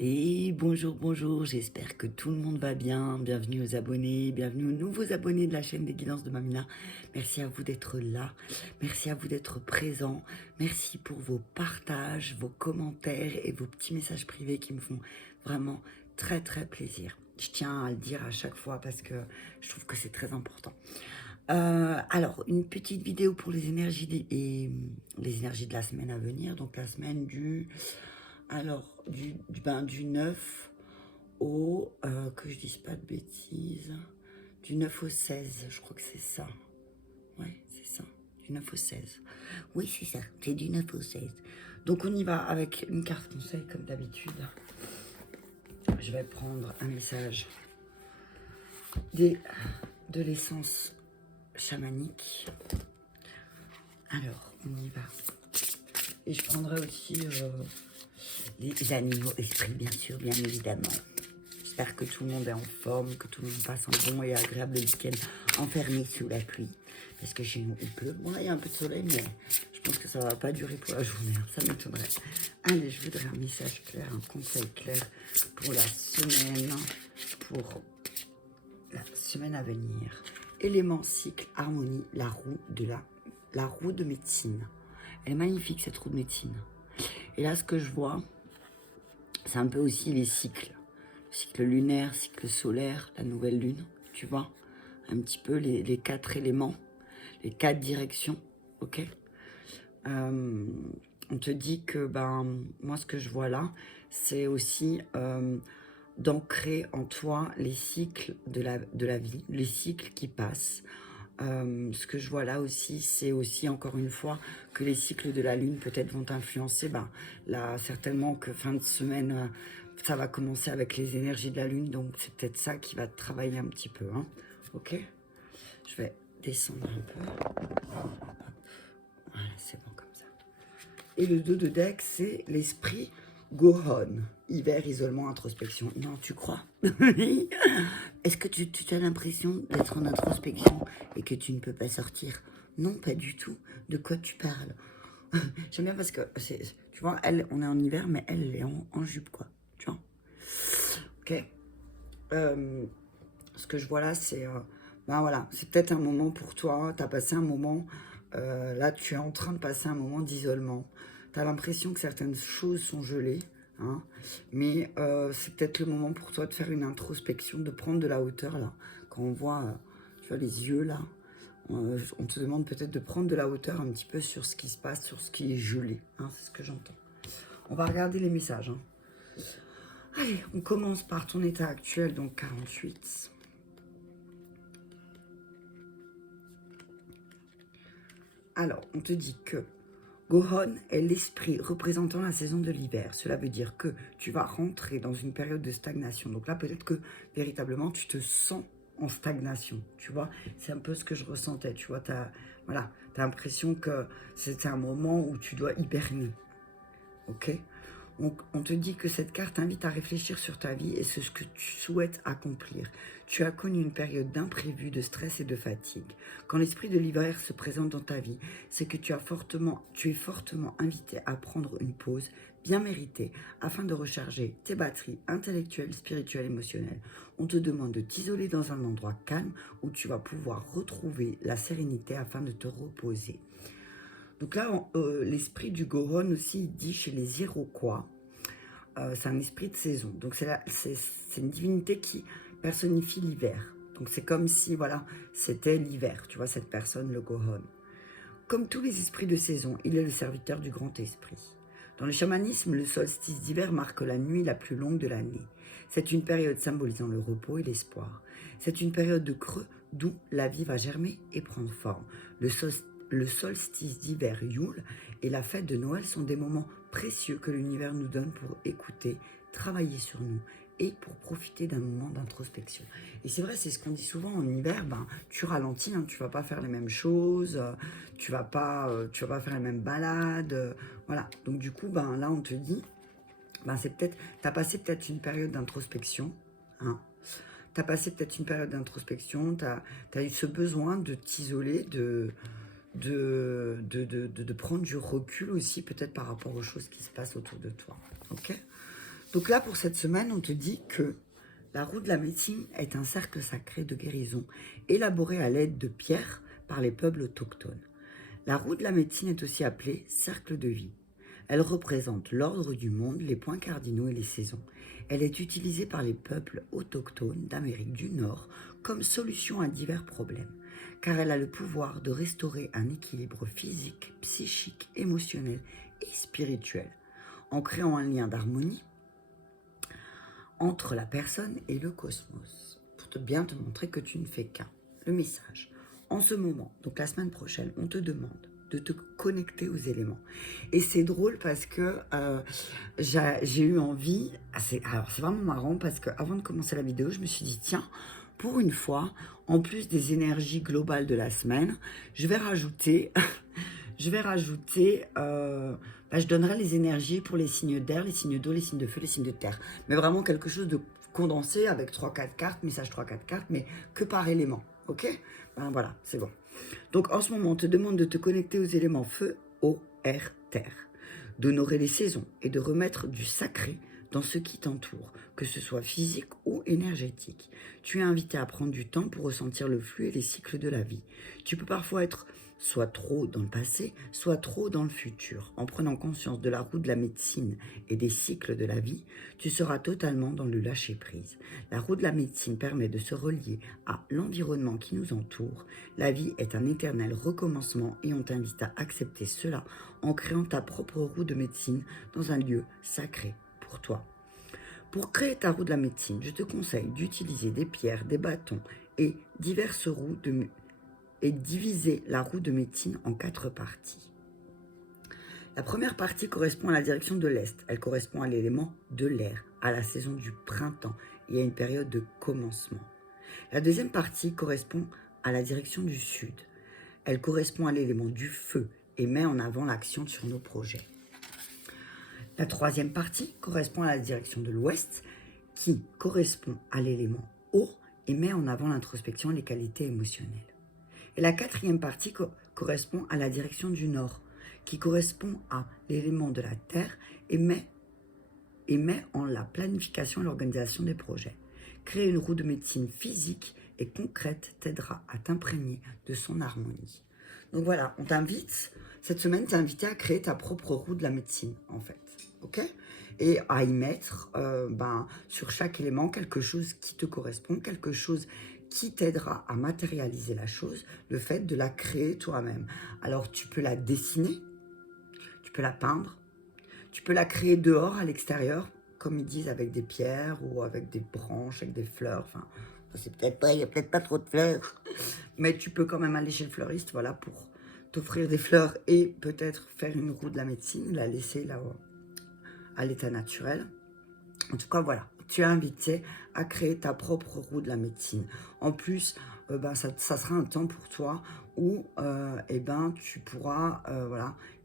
Et bonjour, bonjour, j'espère que tout le monde va bien. Bienvenue aux abonnés, bienvenue aux nouveaux abonnés de la chaîne des Guidances de Mamina. Merci à vous d'être là, merci à vous d'être présents, merci pour vos partages, vos commentaires et vos petits messages privés qui me font vraiment très très plaisir. Je tiens à le dire à chaque fois parce que je trouve que c'est très important. Alors, une petite vidéo pour les énergies les énergies de la semaine à venir, donc la semaine du 9 au, que je dise pas de bêtises, du 9 au 16, je crois que c'est ça. Ouais, c'est ça, du 9 au 16. Oui, c'est ça, c'est du 9 au 16. Donc on y va avec une carte conseil comme d'habitude. Je vais prendre un message de l'essence chamanique. Alors, on y va. Et je prendrai aussi les animaux esprits, bien sûr, bien évidemment. J'espère que tout le monde est en forme, que tout le monde passe un bon et agréable week-end enfermé sous la pluie. Parce que chez nous, il pleut. Bon, là, il y a un peu de soleil, mais je pense que ça ne va pas durer pour la journée. Ça m'étonnerait. Allez, je voudrais un message clair, un conseil clair pour la semaine à venir. Élément, cycle, harmonie, la roue de médecine. Elle est magnifique, cette roue de médecine. Et là, ce que je vois, c'est un peu aussi les cycles. Cycle lunaire, cycle solaire, la nouvelle lune, tu vois. Un petit peu les 4 éléments, les 4 directions, ok. On te dit que, moi, ce que je vois là, c'est aussi d'ancrer en toi les cycles de la vie, les cycles qui passent. Ce que je vois là aussi, c'est aussi encore une fois que les cycles de la lune peut-être vont influencer. Là, certainement que fin de semaine, ça va commencer avec les énergies de la lune, donc c'est peut-être ça qui va travailler un petit peu, hein. Ok, je vais descendre un peu. Voilà, c'est bon comme ça. Et le 2 de deck, c'est l'esprit Goron. Hiver, isolement, introspection. Non, tu crois? Est-ce que tu as l'impression d'être en introspection et que tu ne peux pas sortir? Non, pas du tout. De quoi tu parles? J'aime bien parce que, tu vois, elle, on est en hiver, mais elle est en jupe, quoi. Tu vois? Ok. Ce que je vois là, c'est... voilà, c'est peut-être un moment pour toi. Tu as passé un moment... là, tu es en train de passer un moment d'isolement. Tu as l'impression que certaines choses sont gelées. Hein, mais c'est peut-être le moment pour toi de faire une introspection, de prendre de la hauteur, là. Quand on voit, tu vois, les yeux, là, on te demande peut-être de prendre de la hauteur un petit peu sur ce qui se passe, sur ce qui est gelé. Hein, c'est ce que j'entends. On va regarder les messages. Hein. Allez, on commence par ton état actuel, donc 48. Alors, on te dit que Goron est l'esprit représentant la saison de l'hiver. Cela veut dire que tu vas rentrer dans une période de stagnation. Donc là, peut-être que véritablement, tu te sens en stagnation. Tu vois, c'est un peu ce que je ressentais. Tu vois, voilà, t'as l'impression que c'est un moment où tu dois hiberner. Ok ? On te dit que cette carte invite à réfléchir sur ta vie et ce que tu souhaites accomplir. Tu as connu une période d'imprévu, de stress et de fatigue. Quand l'esprit de l'hiver se présente dans ta vie, c'est que tu es fortement invité à prendre une pause bien méritée afin de recharger tes batteries intellectuelles, spirituelles, émotionnelles. On te demande de t'isoler dans un endroit calme où tu vas pouvoir retrouver la sérénité afin de te reposer. Donc là, l'esprit du Goron aussi dit chez les Iroquois, c'est un esprit de saison. Donc c'est une divinité qui personnifie l'hiver. Donc c'est comme si, voilà, c'était l'hiver, tu vois, cette personne, le Goron. Comme tous les esprits de saison, il est le serviteur du grand esprit. Dans le chamanisme, le solstice d'hiver marque la nuit la plus longue de l'année. C'est une période symbolisant le repos et l'espoir. C'est une période de creux d'où la vie va germer et prendre forme. Le solstice d'hiver Yule et la fête de Noël sont des moments précieux que l'univers nous donne pour écouter, travailler sur nous et pour profiter d'un moment d'introspection. Et c'est vrai, c'est ce qu'on dit souvent en hiver, tu ralentis, hein, tu vas pas faire les mêmes choses, tu vas pas faire les mêmes balades, voilà. Donc du coup, là on te dit, c'est peut-être, tu as passé peut-être une période d'introspection, hein. Tu as passé peut-être une période d'introspection, tu as eu ce besoin de t'isoler, de prendre du recul aussi, peut-être par rapport aux choses qui se passent autour de toi. Ok ? Donc là, pour cette semaine, on te dit que la roue de la médecine est un cercle sacré de guérison élaboré à l'aide de pierres par les peuples autochtones. La roue de la médecine est aussi appelée cercle de vie. Elle représente l'ordre du monde, les points cardinaux et les saisons. Elle est utilisée par les peuples autochtones d'Amérique du Nord comme solution à divers problèmes, car elle a le pouvoir de restaurer un équilibre physique, psychique, émotionnel et spirituel, en créant un lien d'harmonie entre la personne et le cosmos, pour bien te montrer que tu ne fais qu'un. Le message. En ce moment, donc la semaine prochaine, on te demande de te connecter aux éléments. Et c'est drôle parce que j'ai eu envie, alors c'est vraiment marrant parce qu'avant de commencer la vidéo, je me suis dit, tiens, pour une fois, en plus des énergies globales de la semaine, je vais rajouter, je donnerai les énergies pour les signes d'air, les signes d'eau, les signes de feu, les signes de terre. Mais vraiment quelque chose de condensé avec 3-4 cartes, message 3-4 cartes, mais que par élément, ok? Ben voilà, c'est bon. Donc en ce moment, on te demande de te connecter aux éléments feu, eau, air, terre, d'honorer les saisons et de remettre du sacré dans ce qui t'entoure, que ce soit physique ou énergétique. Tu es invité à prendre du temps pour ressentir le flux et les cycles de la vie. Tu peux parfois être soit trop dans le passé, soit trop dans le futur. En prenant conscience de la roue de la médecine et des cycles de la vie, tu seras totalement dans le lâcher-prise. La roue de la médecine permet de se relier à l'environnement qui nous entoure. La vie est un éternel recommencement et on t'invite à accepter cela en créant ta propre roue de médecine dans un lieu sacré pour toi. Pour créer ta roue de la médecine, je te conseille d'utiliser des pierres, des bâtons et diverses roues et diviser la roue de médecine en 4 parties. La première partie correspond à la direction de l'Est. Elle correspond à l'élément de l'air, à la saison du printemps et à une période de commencement. La deuxième partie correspond à la direction du Sud. Elle correspond à l'élément du feu et met en avant l'action sur nos projets. La troisième partie correspond à la direction de l'Ouest qui correspond à l'élément eau et met en avant l'introspection et les qualités émotionnelles. Et la quatrième partie correspond à la direction du Nord, qui correspond à l'élément de la Terre et met en la planification et l'organisation des projets. Créer une roue de médecine physique et concrète t'aidera à t'imprégner de son harmonie. Donc voilà, on t'invite, cette semaine, t'es invité à créer ta propre roue de la médecine, en fait. Ok ? Et à y mettre sur chaque élément quelque chose qui te correspond, quelque chose qui t'aidera à matérialiser la chose, le fait de la créer toi-même. Alors tu peux la dessiner, tu peux la peindre, tu peux la créer dehors, à l'extérieur, comme ils disent, avec des pierres ou avec des branches, avec des fleurs. Enfin, c'est peut-être pas, il n'y a peut-être pas trop de fleurs, mais tu peux quand même aller chez le fleuriste, voilà, pour t'offrir des fleurs et peut-être faire une roue de la médecine, la laisser là à l'état naturel. En tout cas, voilà, tu es invité à créer ta propre roue de la médecine. En plus, ça sera un temps pour toi où tu pourras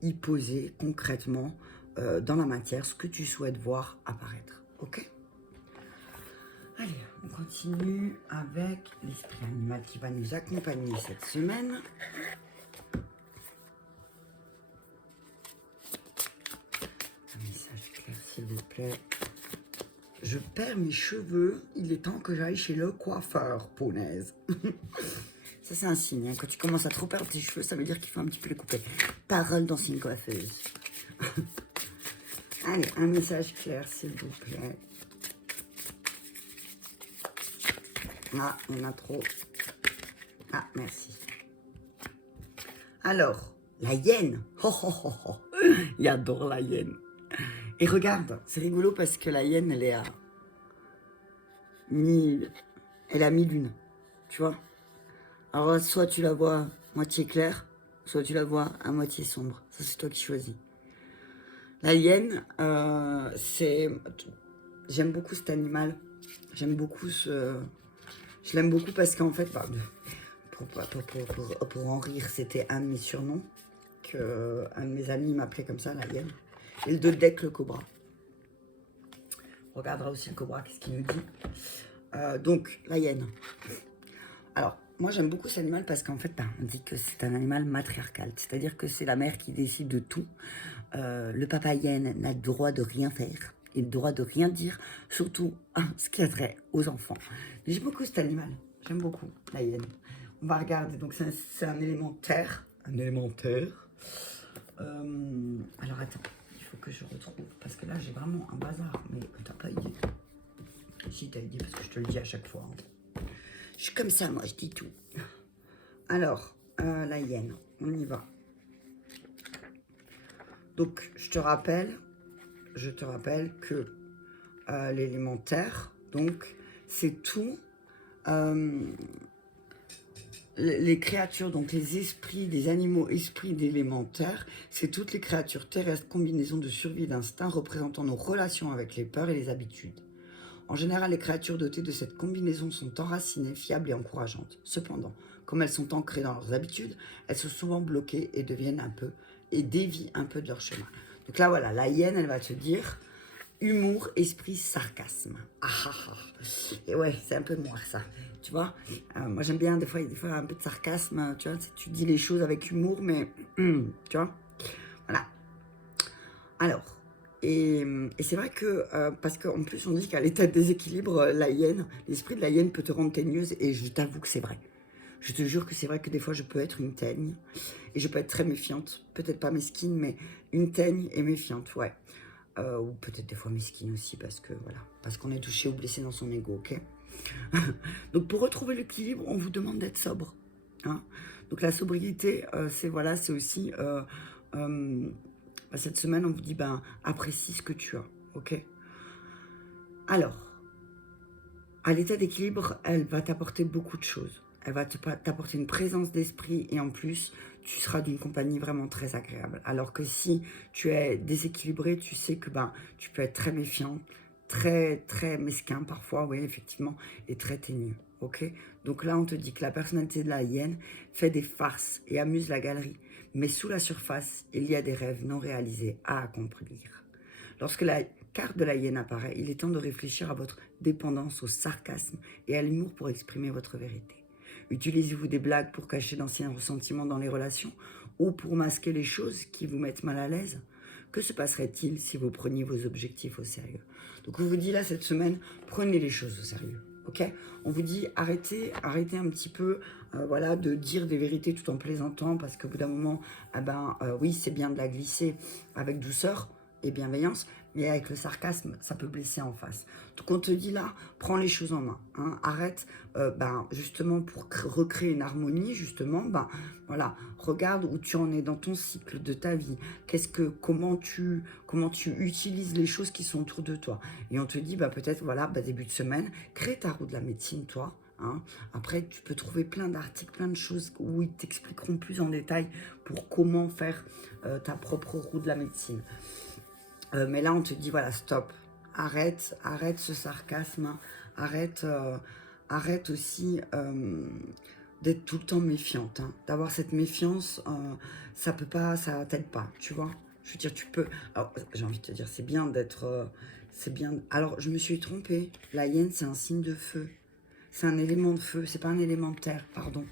y poser concrètement dans la matière ce que tu souhaites voir apparaître. Ok ? Allez, on continue avec l'esprit animal qui va nous accompagner cette semaine. Un message clair, s'il vous plaît. Je perds mes cheveux, il est temps que j'aille chez le coiffeur, punaise. Ça, c'est un signe. Hein. Quand tu commences à trop perdre tes cheveux, ça veut dire qu'il faut un petit peu les couper. Parole d'ancienne coiffeuse. Allez, un message clair, s'il vous plaît. Ah, on a trop. Ah, merci. Alors, la hyène. Oh, oh, oh, oh. Il adore la hyène. Et regarde, c'est rigolo parce que la hyène, elle est à mi-lune, tu vois. Alors soit tu la vois moitié claire, soit tu la vois à moitié sombre. Ça, c'est toi qui choisis. La hyène, j'aime beaucoup cet animal. J'aime beaucoup Je l'aime beaucoup parce qu'en fait, pour en rire, c'était un de mes surnoms. Un de mes amis m'appelait comme ça, la hyène. Et le deck, le cobra. On regardera aussi le cobra, qu'est-ce qu'il nous dit. Donc, la hyène. Alors, moi, j'aime beaucoup cet animal parce qu'en fait, on dit que c'est un animal matriarcal. C'est-à-dire que c'est la mère qui décide de tout. Le papa hyène n'a le droit de rien faire. Il a le droit de rien dire, surtout ce qui a trait aux enfants. Mais j'aime beaucoup cet animal. J'aime beaucoup la hyène. On va regarder. Donc, c'est un élément terre. Un élément terre. Alors, attends. Il faut que je retrouve. Parce que là, j'ai vraiment un bazar. Mais t'as pas idée. Si, t'as idée, parce que je te le dis à chaque fois. Hein. Je suis comme ça, moi, je dis tout. Alors, la hyène. On y va. Donc, je te rappelle que l'élémentaire, donc, c'est tout. Les créatures, donc les esprits, les animaux esprits d'élémentaire, c'est toutes les créatures terrestres, combinaisons de survie d'instinct représentant nos relations avec les peurs et les habitudes. En général, les créatures dotées de cette combinaison sont enracinées, fiables et encourageantes. Cependant, comme elles sont ancrées dans leurs habitudes, elles sont souvent bloquées et dévient un peu de leur chemin. Donc là, voilà, la hyène, elle va te dire humour, esprit, sarcasme. Ah, ah, ah. Et ouais, c'est un peu moi, ça. Tu vois, moi j'aime bien des fois un peu de sarcasme. Tu vois, tu dis les choses avec humour, mais tu vois, voilà. Alors, et c'est vrai que, parce qu'en plus on dit qu'à l'état de déséquilibre, la hyène, l'esprit de la hyène peut te rendre teigneuse, et je t'avoue que c'est vrai. Je te jure que c'est vrai que des fois je peux être une teigne, et je peux être très méfiante, peut-être pas mesquine, mais une teigne et méfiante, ouais. Ou peut-être des fois mesquine aussi, parce que voilà, parce qu'on est touché ou blessé dans son ego, ok. Donc pour retrouver l'équilibre, on vous demande d'être sobre. Hein. Donc la sobriété, c'est voilà, c'est aussi cette semaine, on vous dit apprécie ce que tu as, ok. Alors, à l'état d'équilibre, elle va t'apporter beaucoup de choses. Elle va t'apporter une présence d'esprit et en plus, tu seras d'une compagnie vraiment très agréable. Alors que si tu es déséquilibré, tu sais que tu peux être très méfiant, très mesquin parfois, oui, effectivement, et très teigneux, ok. Donc là, on te dit que la personnalité de la hyène fait des farces et amuse la galerie. Mais sous la surface, il y a des rêves non réalisés à accomplir. Lorsque la carte de la hyène apparaît, il est temps de réfléchir à votre dépendance au sarcasme et à l'humour pour exprimer votre vérité. Utilisez-vous des blagues pour cacher d'anciens ressentiments dans les relations ou pour masquer les choses qui vous mettent mal à l'aise? Que se passerait-il si vous preniez vos objectifs au sérieux? Donc on vous dit là cette semaine, prenez les choses au sérieux. Ok, on vous dit arrêtez un petit peu voilà, de dire des vérités tout en plaisantant parce qu'au bout d'un moment, oui, c'est bien de la glisser avec douceur et bienveillance, mais avec le sarcasme, ça peut blesser en face. Donc on te dit là, prends les choses en main. Hein, arrête, justement pour recréer une harmonie, justement, voilà, regarde où tu en es dans ton cycle de ta vie. Comment tu utilises les choses qui sont autour de toi. Et on te dit, peut-être, voilà, début de semaine, crée ta roue de la médecine, toi. Hein. Après, tu peux trouver plein d'articles, plein de choses où ils t'expliqueront plus en détail pour comment faire ta propre roue de la médecine. Mais là, on te dit, voilà, stop. Arrête ce sarcasme. Arrête aussi d'être tout le temps méfiante. Hein. D'avoir cette méfiance, ça t'aide pas, tu vois. Je veux dire, tu peux... Alors, j'ai envie de te dire, c'est bien d'être... c'est bien... Alors, je me suis trompée. La hyène, c'est un signe de feu. C'est un élément de feu. C'est pas un élément de terre, pardon.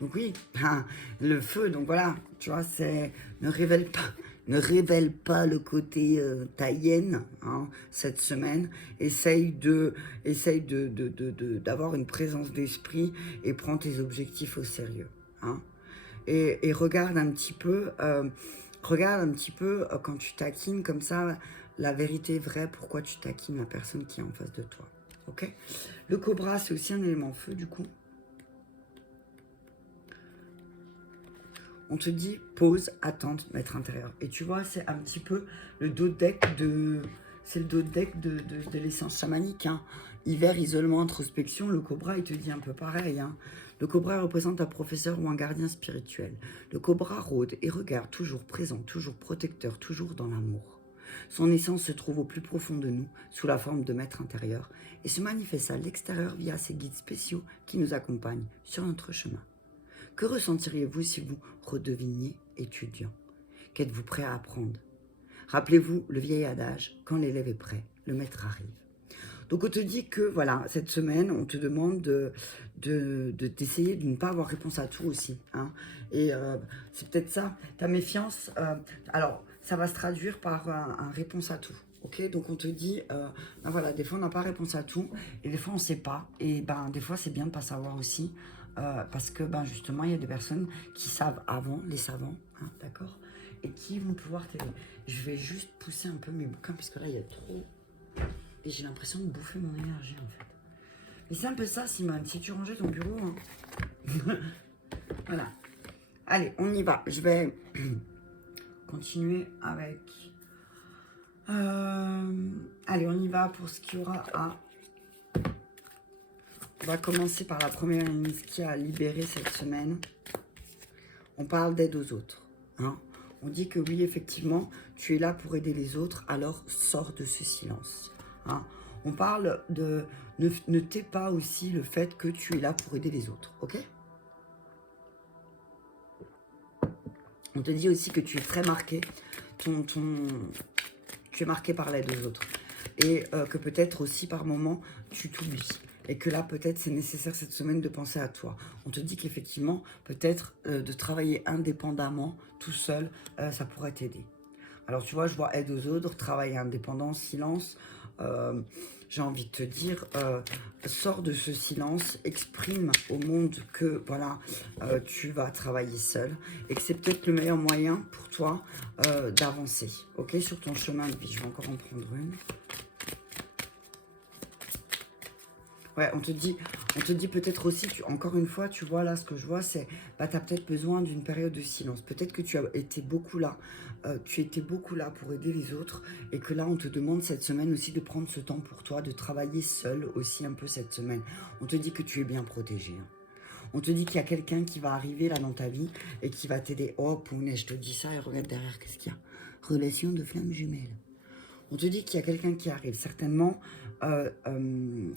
Donc oui, le feu, donc voilà, tu vois, c'est... Ne révèle pas le côté ta hyène cette semaine. Essaye d'avoir une présence d'esprit et prends tes objectifs au sérieux. Hein. Et regarde un petit peu, quand tu taquines comme ça, la vérité vraie, pourquoi tu taquines la personne qui est en face de toi. Ok. Le cobra, c'est aussi un élément feu du coup. On te dit pause, attente, maître intérieur. Et tu vois, c'est un petit peu le dos de deck de... C'est le dos de deck de l'essence chamanique. Hein. Hiver, isolement, introspection. Le cobra, il te dit un peu pareil. Hein. Le cobra représente un professeur ou un gardien spirituel. Le cobra rôde et regarde, toujours présent, toujours protecteur, toujours dans l'amour. Son essence se trouve au plus profond de nous, sous la forme de maître intérieur, et se manifeste à l'extérieur via ses guides spéciaux qui nous accompagnent sur notre chemin. Que ressentiriez-vous si vous redeveniez étudiant? Qu'êtes-vous prêt à apprendre? Rappelez-vous le vieil adage, quand l'élève est prêt, le maître arrive. Donc on te dit que voilà, cette semaine, on te demande d'essayer de ne pas avoir réponse à tout aussi. Hein. Et c'est peut-être ça, ta méfiance. Alors, ça va se traduire par un réponse à tout. Ok, donc on te dit, ben voilà, des fois on n'a pas réponse à tout, et des fois on ne sait pas, et ben des fois c'est bien de ne pas savoir aussi, parce que ben justement il y a des personnes qui savent avant, les savants, hein, d'accord, et qui vont pouvoir t'aider. Je vais juste pousser un peu mes bouquins, parce que là il y a trop, et j'ai l'impression de bouffer mon énergie en fait. Et c'est un peu ça, Simone, si tu rangeais ton bureau, hein. Voilà. Allez, on y va, je vais continuer avec... allez, on y va pour ce qu'il y aura à... On va commencer par la première ligne, ce qui a libéré cette semaine. On parle d'aide aux autres. Hein. On dit que oui, effectivement, tu es là pour aider les autres, alors sors de ce silence. Hein. On parle de... Ne tais pas aussi le fait que tu es là pour aider les autres, ok? On te dit aussi que tu es très marqué. Tu es marqué par l'aide aux autres. Et que peut-être aussi par moment, tu t'oublies. Et que là, peut-être, c'est nécessaire cette semaine de penser à toi. On te dit qu'effectivement, peut-être de travailler indépendamment, tout seul, ça pourrait t'aider. Alors, tu vois, je vois aide aux autres, travail indépendant, silence. J'ai envie de te dire, sors de ce silence, exprime au monde que, voilà, tu vas travailler seul et que c'est peut-être le meilleur moyen pour toi d'avancer, ok, sur ton chemin de vie. Je vais encore en prendre une. Ouais, on te dit peut-être aussi, encore une fois, tu vois, là, ce que je vois, c'est, bah, tu as peut-être besoin d'une période de silence. Peut-être que tu as été beaucoup là, tu étais beaucoup là pour aider les autres, et que là, on te demande cette semaine aussi de prendre ce temps pour toi, de travailler seul aussi un peu cette semaine. On te dit que tu es bien protégé. Hein. On te dit qu'il y a quelqu'un qui va arriver là dans ta vie, et qui va t'aider. Oh, punaise, je te dis ça, et regarde derrière, qu'est-ce qu'il y a? Relation de flamme jumelle. On te dit qu'il y a quelqu'un qui arrive, certainement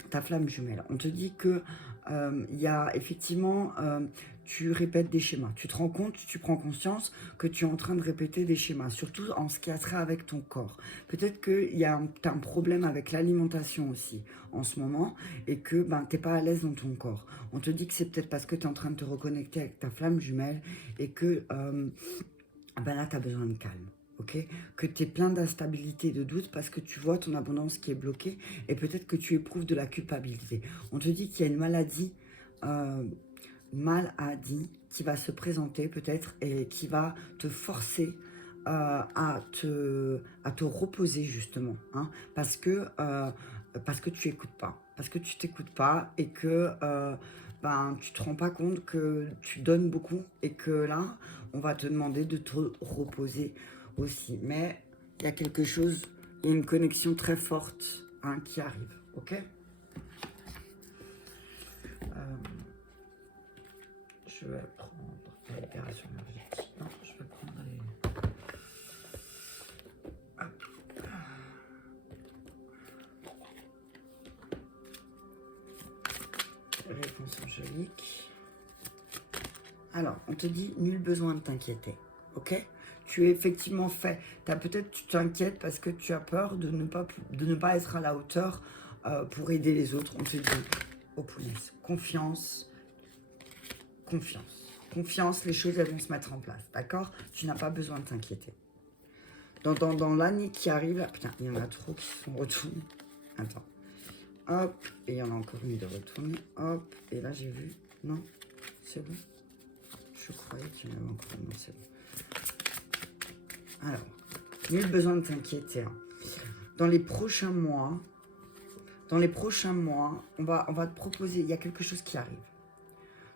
ta flamme jumelle. On te dit que il y a effectivement, tu répètes des schémas. Tu te rends compte, tu prends conscience que tu es en train de répéter des schémas, surtout en ce qui a trait avec ton corps. Peut-être que tu as un problème avec l'alimentation aussi en ce moment, et que ben, tu n'es pas à l'aise dans ton corps. On te dit que c'est peut-être parce que tu es en train de te reconnecter avec ta flamme jumelle, et que ben là, tu as besoin de calme. Okay, que tu es plein d'instabilité et de doute parce que tu vois ton abondance qui est bloquée, et peut-être que tu éprouves de la culpabilité. On te dit qu'il y a une maladie qui va se présenter peut-être, et qui va te forcer à te reposer justement, hein, parce que tu écoutes pas, parce que tu t'écoutes pas, et que ben, tu te rends pas compte que tu donnes beaucoup, et que là, on va te demander de te reposer aussi. Mais il y a quelque chose, il y a une connexion très forte, hein, qui arrive, ok? Je vais prendre la libération énergétique. Non, je vais prendre les... Réponse angélique. Alors, on te dit nul besoin de t'inquiéter, ok? Tu es effectivement fait. Peut-être tu t'inquiètes parce que tu as peur de ne pas être à la hauteur pour aider les autres. On te dit, oh punaise, confiance, confiance. Confiance, les choses elles vont se mettre en place, d'accord? Tu n'as pas besoin de t'inquiéter. Dans l'année qui arrive, là, putain, il y en a trop qui sont retournés. Attends. Hop, et il y en a encore une de retourner. Hop, et là j'ai vu. Non, c'est bon. Je croyais qu'il y en avait encore une. Non, c'est bon. Alors, nul besoin de t'inquiéter. Hein. Dans les prochains mois, on va te proposer, il y a quelque chose qui arrive.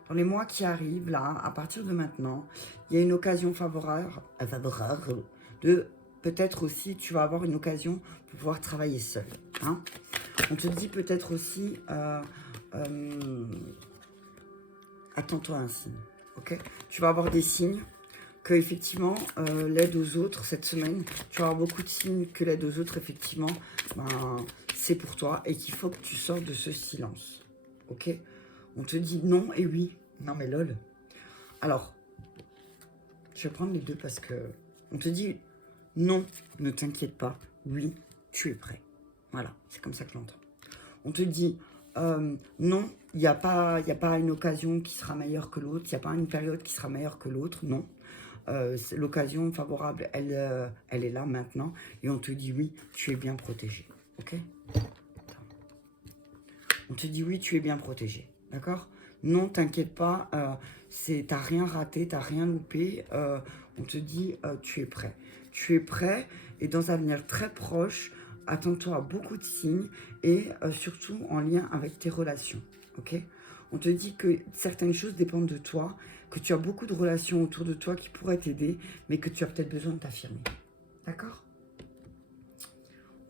Dans les mois qui arrivent, là, à partir de maintenant, il y a une occasion favorable de peut-être aussi, tu vas avoir une occasion pour pouvoir travailler seul. Hein. On te dit peut-être aussi, attends-toi à un signe, ok? Tu vas avoir des signes que, effectivement, l'aide aux autres, cette semaine, tu vas avoir beaucoup de signes que l'aide aux autres, effectivement, ben, c'est pour toi, et qu'il faut que tu sortes de ce silence, ok? On te dit non et oui. Non mais lol. Alors, je vais prendre les deux parce que on te dit non, ne t'inquiète pas. Oui, tu es prêt. Voilà, c'est comme ça que je l'entends. On te dit non, il n'y a pas une occasion qui sera meilleure que l'autre. Il n'y a pas une période qui sera meilleure que l'autre. Non. l'occasion favorable, elle est là maintenant. Et on te dit oui, tu es bien protégé. Ok? On te dit oui, tu es bien protégé. D'accord? Non, t'inquiète pas, t'as rien raté, t'as rien loupé. On te dit tu es prêt. Tu es prêt et dans un avenir très proche, attends-toi à beaucoup de signes et surtout en lien avec tes relations. Ok? On te dit que certaines choses dépendent de toi, que tu as beaucoup de relations autour de toi qui pourraient t'aider, mais que tu as peut-être besoin de t'affirmer. D'accord?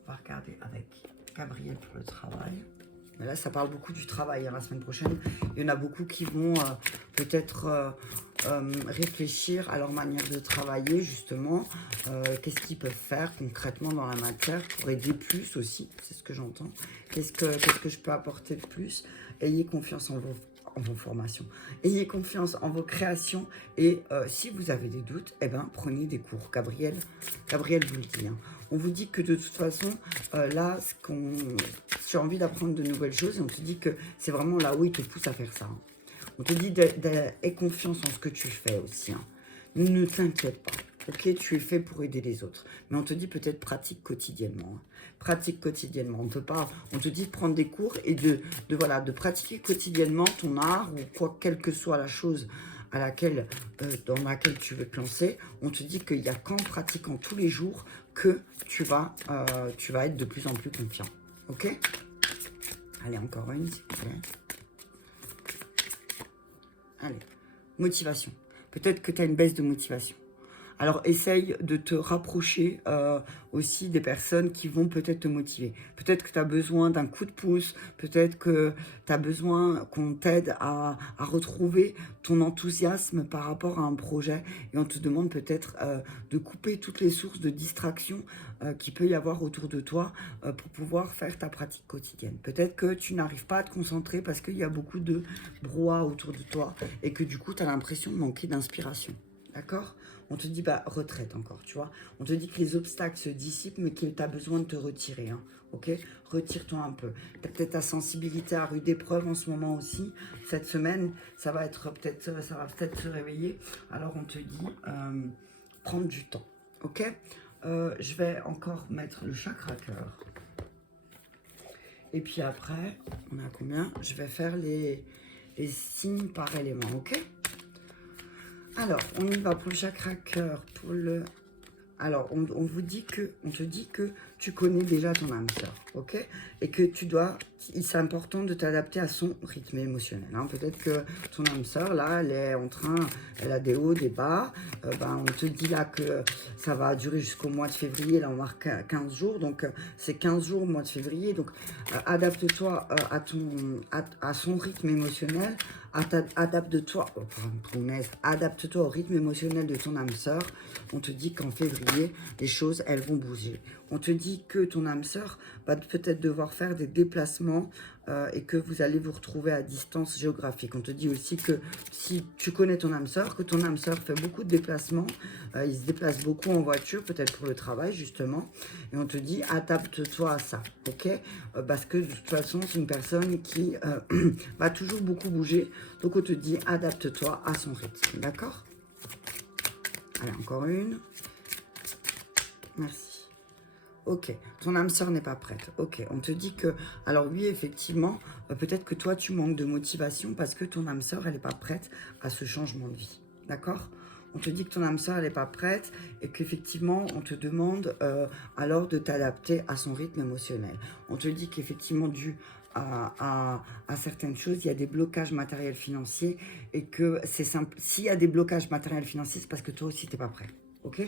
On va regarder avec Gabriel pour le travail. Mais là, ça parle beaucoup du travail. Hein, la semaine prochaine, il y en a beaucoup qui vont peut-être réfléchir à leur manière de travailler, justement. Qu'est-ce qu'ils peuvent faire concrètement dans la matière pour aider plus aussi. C'est ce que j'entends. Qu'est-ce que je peux apporter de plus? Ayez confiance en vos formations. Ayez confiance en vos créations. Et si vous avez des doutes, eh ben, prenez des cours. Gabriel vous le dit. Hein. On vous dit que de toute façon, là, tu as envie d'apprendre de nouvelles choses, et on te dit que c'est vraiment là où il te pousse à faire ça. Hein. On te dit d'aie confiance en ce que tu fais aussi. Hein. Ne t'inquiète pas. Ok, tu es fait pour aider les autres. Mais on te dit peut-être pratique quotidiennement. Hein. Pratique quotidiennement. On te dit de prendre des cours et de pratiquer quotidiennement ton art ou quelle que soit la chose dans laquelle tu veux te lancer. On te dit qu'il n'y a qu'en pratiquant tous les jours que tu vas être de plus en plus confiant. Ok? Allez, encore une, s'il vous plaît. Allez, motivation. Peut-être que tu as une baisse de motivation. Alors, essaye de te rapprocher aussi des personnes qui vont peut-être te motiver. Peut-être que tu as besoin d'un coup de pouce, peut-être que tu as besoin qu'on t'aide à retrouver ton enthousiasme par rapport à un projet. Et on te demande peut-être de couper toutes les sources de distraction qu'il peut y avoir autour de toi pour pouvoir faire ta pratique quotidienne. Peut-être que tu n'arrives pas à te concentrer parce qu'il y a beaucoup de brouhaha autour de toi et que du coup, tu as l'impression de manquer d'inspiration. D'accord? On te dit, retraite encore, tu vois. On te dit que les obstacles se dissipent, mais que tu as besoin de te retirer, hein, ok? Retire-toi un peu. Tu as peut-être ta sensibilité à rude épreuve en ce moment aussi. Cette semaine, ça va peut-être se réveiller. Alors, on te dit, prendre du temps, ok? Je vais encore mettre le chakra cœur. Et puis après, on a combien? Je vais faire les signes par élément, ok? Alors, on y va pour le chakra cœur, pour le... Alors, on te dit que tu connais déjà ton âme sœur, ok? Et que c'est important de t'adapter à son rythme émotionnel. Hein. Peut-être que ton âme sœur, là, elle a des hauts, des bas. On te dit là que ça va durer jusqu'au mois de février. Là, on marque 15 jours. Donc, c'est 15 jours au mois de février. Donc, adapte-toi à son rythme émotionnel. Adapte-toi au rythme émotionnel de ton âme sœur. On te dit qu'en février, les choses, elles vont bouger. On te dit que ton âme sœur va peut-être devoir faire des déplacements et que vous allez vous retrouver à distance géographique. On te dit aussi que si tu connais ton âme sœur, que ton âme sœur fait beaucoup de déplacements, il se déplace beaucoup en voiture, peut-être pour le travail justement, et on te dit adapte-toi à ça, ok? Parce que de toute façon, c'est une personne qui va toujours beaucoup bouger, donc on te dit adapte-toi à son rythme, d'accord? Allez, encore une. Merci. Ok, ton âme sœur n'est pas prête. Ok, on te dit que... Alors oui, effectivement, peut-être que toi, tu manques de motivation parce que ton âme sœur, elle n'est pas prête à ce changement de vie. D'accord? On te dit que ton âme sœur, elle n'est pas prête et qu'effectivement, on te demande alors de t'adapter à son rythme émotionnel. On te dit qu'effectivement, dû à certaines choses, il y a des blocages matériels financiers et que c'est simple. S'il y a des blocages matériels financiers, c'est parce que toi aussi, tu n'es pas prêt. Ok?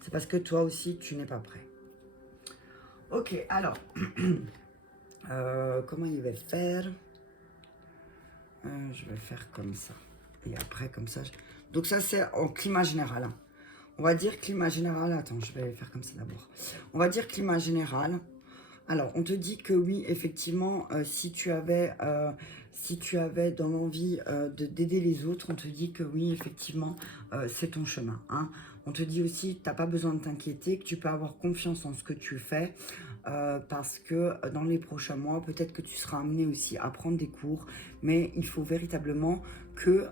C'est parce que toi aussi, tu n'es pas prêt. Ok, alors, comment il va faire? Je vais faire comme ça. Et après, comme ça... Donc ça, c'est en climat général. Hein. On va dire climat général. Attends, je vais faire comme ça d'abord. On va dire climat général. Alors, on te dit que oui, effectivement, si tu avais dans l'envie d'aider les autres, on te dit que oui, effectivement, c'est ton chemin. Hein. On te dit aussi que tu n'as pas besoin de t'inquiéter, que tu peux avoir confiance en ce que tu fais. parce que dans les prochains mois, peut-être que tu seras amené aussi à prendre des cours, mais il faut véritablement que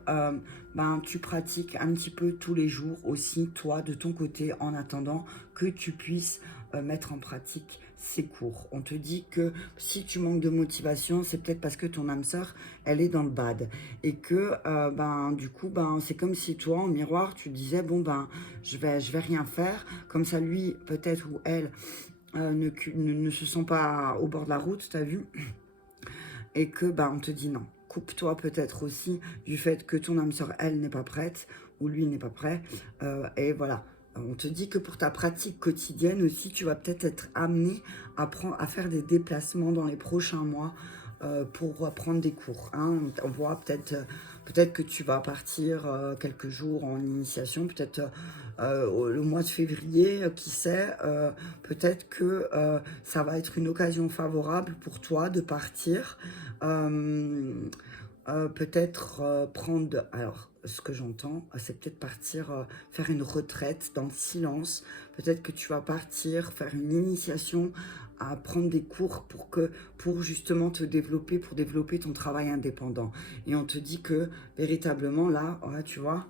tu pratiques un petit peu tous les jours aussi, toi, de ton côté, en attendant que tu puisses mettre en pratique ces cours. On te dit que si tu manques de motivation, c'est peut-être parce que ton âme sœur, elle est dans le bad. Et que, du coup, c'est comme si toi, en miroir, tu disais, bon, je vais rien faire. Comme ça, lui, peut-être, ou elle, ne se sent pas au bord de la route, t'as vu? Et que, on te dit non. Coupe-toi peut-être aussi du fait que ton âme sœur, elle, n'est pas prête, ou lui n'est pas prêt. Et voilà. On te dit que pour ta pratique quotidienne aussi, tu vas peut-être être amené à faire des déplacements dans les prochains mois pour prendre des cours. Hein. On voit peut-être que tu vas partir quelques jours en initiation, peut-être le mois de février, qui sait, peut-être que ça va être une occasion favorable pour toi de partir. Peut-être prendre, alors ce que j'entends, c'est peut-être partir faire une retraite dans le silence. Peut-être que tu vas partir faire une initiation à prendre des cours pour justement te développer, pour développer ton travail indépendant. Et on te dit que véritablement là, ouais, tu vois,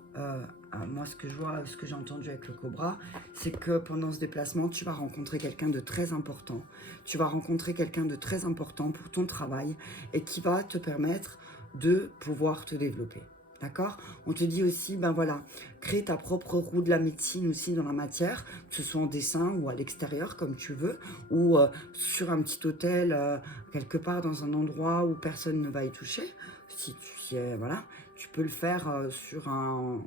moi ce que je vois, ce que j'ai entendu avec le Cobra, c'est que pendant ce déplacement, tu vas rencontrer quelqu'un de très important. Tu vas rencontrer quelqu'un de très important pour ton travail et qui va te permettre de pouvoir te développer. D'accord? On te dit aussi, voilà, crée ta propre roue de la médecine aussi dans la matière, que ce soit en dessin ou à l'extérieur, comme tu veux, ou sur un petit hôtel, quelque part dans un endroit où personne ne va y toucher. Voilà, tu peux le faire sur un...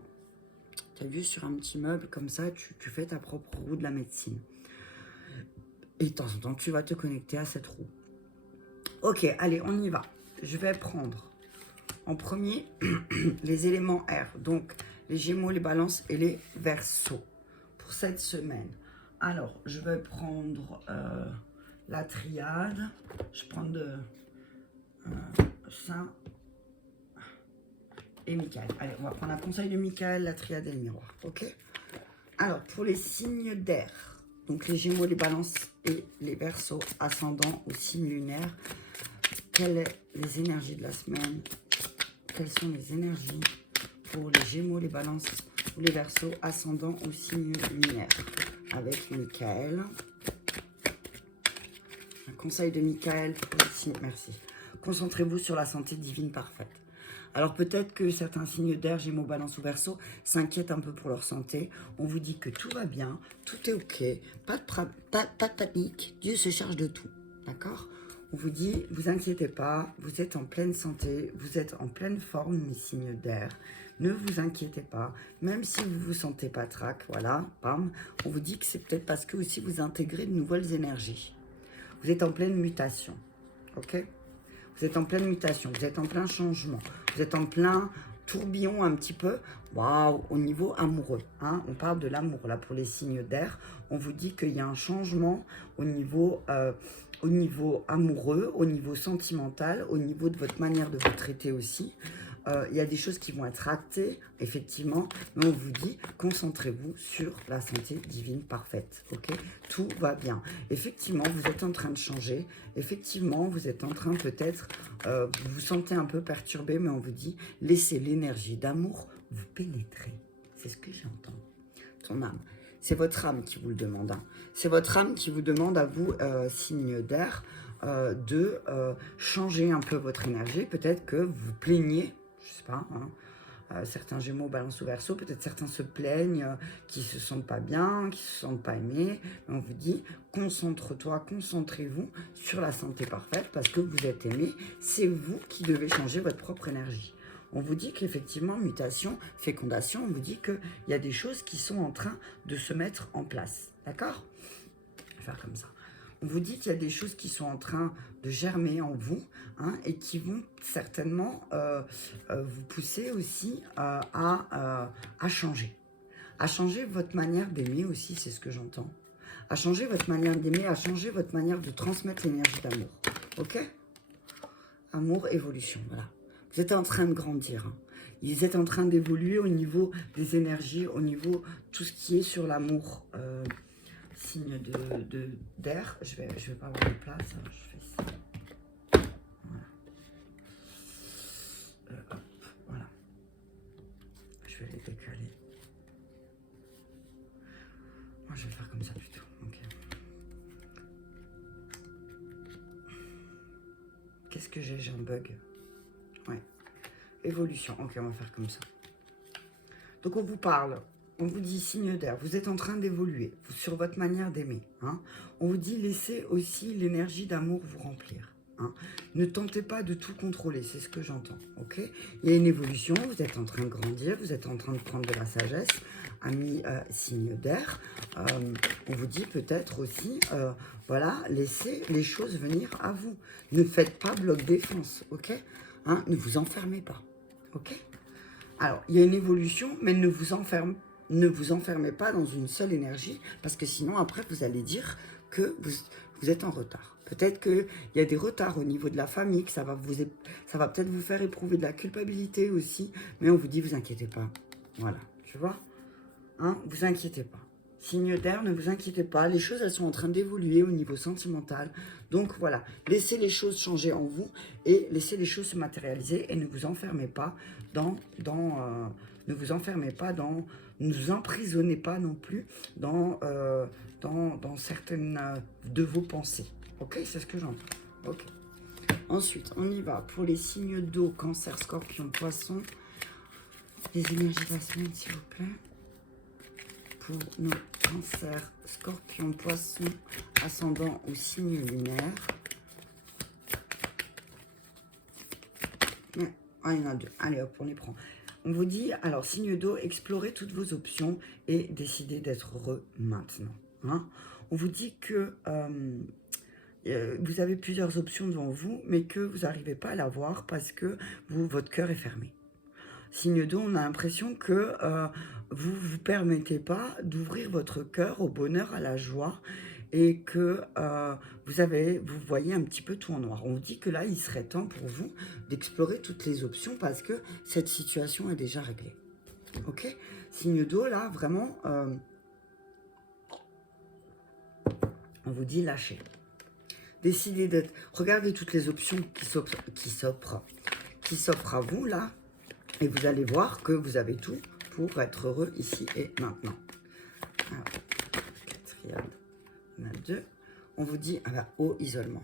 Tu as vu, sur un petit meuble, comme ça, tu fais ta propre roue de la médecine. Et de temps en temps, tu vas te connecter à cette roue. Ok, allez, on y va. Je vais prendre en premier les éléments R, donc les Gémeaux, les Balances et les Verseaux pour cette semaine. Alors, je vais prendre la triade. Je prends Saint et Michael. Allez, on va prendre un conseil de Michael, la triade et le miroir. Ok? Alors, pour les signes d'air, donc les Gémeaux, les Balances et les Verseaux, ascendant au signe lunaire, quelles sont les énergies de la semaine? Quelles sont les énergies pour les Gémeaux, les Balances ou les Verseaux, ascendant au signe lunaire? Avec Michael. Un conseil de Michael pour les signes. Merci. Concentrez-vous sur la santé divine parfaite. Alors peut-être que certains signes d'air, Gémeaux, Balance ou Verseau, s'inquiètent un peu pour leur santé. On vous dit que tout va bien, tout est ok, pas de panique, Dieu se charge de tout. D'accord? On vous dit, vous inquiétez pas, vous êtes en pleine santé, vous êtes en pleine forme, mes signes d'air. Ne vous inquiétez pas, même si vous vous sentez pas trac, voilà, bam. On vous dit que c'est peut-être parce que aussi vous intégrez de nouvelles énergies. Vous êtes en pleine mutation, ok? Vous êtes en pleine mutation, vous êtes en plein changement, vous êtes en plein tourbillon un petit peu, waouh, au niveau amoureux. Hein, on parle de l'amour là pour les signes d'air. On vous dit qu'il y a un changement au niveau amoureux, au niveau sentimental, au niveau de votre manière de vous traiter aussi. Il y a des choses qui vont être actées, effectivement, mais on vous dit, concentrez-vous sur la santé divine parfaite, ok? Tout va bien. Effectivement, vous êtes en train de changer. Effectivement, vous êtes en train peut-être, vous vous sentez un peu perturbé, mais on vous dit, laissez l'énergie d'amour vous pénétrer. C'est ce que j'entends. Ton âme. C'est votre âme qui vous le demande. Hein. C'est votre âme qui vous demande à vous, signe d'air, de changer un peu votre énergie. Peut-être que vous vous plaignez, je sais pas, hein, certains Gémeaux, Balance ou Verseau, peut-être certains se plaignent, qui se sentent pas bien, qui se sentent pas aimés. On vous dit, concentre-toi, concentrez-vous sur la santé parfaite parce que vous êtes aimé. C'est vous qui devez changer votre propre énergie. On vous dit qu'effectivement, mutation, fécondation, on vous dit qu'il y a des choses qui sont en train de se mettre en place. D'accord? Je vais faire comme ça. On vous dit qu'il y a des choses qui sont en train de germer en vous, hein, et qui vont certainement vous pousser aussi à changer. À changer votre manière d'aimer aussi, c'est ce que j'entends. À changer votre manière d'aimer, à changer votre manière de transmettre l'énergie d'amour. Ok? Amour, évolution, voilà. Vous êtes en train de grandir. Hein. Vous êtes en train d'évoluer au niveau des énergies, au niveau tout ce qui est sur l'amour. signe d'air. Je vais pas avoir de place. Alors je fais ça. Voilà. Hop, voilà. Je vais les décaler. Moi, je vais faire comme ça plutôt. Ok. Qu'est-ce que j'ai? J'ai un bug. Ouais. Évolution. Ok, on va faire comme ça. Donc, on vous parle. On vous dit signe d'air. Vous êtes en train d'évoluer sur votre manière d'aimer. Hein. On vous dit laissez aussi l'énergie d'amour vous remplir. Hein. Ne tentez pas de tout contrôler. C'est ce que j'entends. Ok. Il y a une évolution. Vous êtes en train de grandir. Vous êtes en train de prendre de la sagesse. Ami signe d'air. On vous dit peut-être aussi, voilà, laissez les choses venir à vous. Ne faites pas bloc défense. Ok. Hein, ne vous enfermez pas. Ok. Alors, il y a une évolution, mais ne vous enfermez pas dans une seule énergie, parce que sinon, après, vous allez dire que vous êtes en retard. Peut-être qu'il y a des retards au niveau de la famille, que ça va peut-être vous faire éprouver de la culpabilité aussi, mais on vous dit, vous inquiétez pas. Voilà, tu vois, hein, vous inquiétez pas. Signe d'air, ne vous inquiétez pas, les choses, elles sont en train d'évoluer au niveau sentimental. Donc voilà, laissez les choses changer en vous et laissez les choses se matérialiser et ne vous enfermez pas ne vous emprisonnez pas non plus dans certaines de vos pensées. Ok, c'est ce que j'entends. Ok. Ensuite, on y va pour les signes d'eau, cancer, scorpion, poisson. Les énergies de la semaine, s'il vous plaît. Pour nos cancers, scorpion, poisson, ascendant ou signe lunaire. Ah, il y en a deux. Allez hop, on les prend. On vous dit, alors, signe d'eau, explorez toutes vos options et décidez d'être heureux maintenant. Hein. On vous dit que vous avez plusieurs options devant vous, mais que vous n'arrivez pas à la voir parce que votre cœur est fermé. Signe d'eau, on a l'impression que vous ne vous permettez pas d'ouvrir votre cœur au bonheur, à la joie, et que vous voyez un petit peu tout en noir. On vous dit que là, il serait temps pour vous d'explorer toutes les options parce que cette situation est déjà réglée. Ok? Signe d'eau, là, vraiment, on vous dit lâchez. Décidez d'être... Regardez toutes les options qui s'offrent à vous, là, et vous allez voir que vous avez tout pour être heureux ici et maintenant. Alors, quatrième, on a deux. On vous dit, au isolement.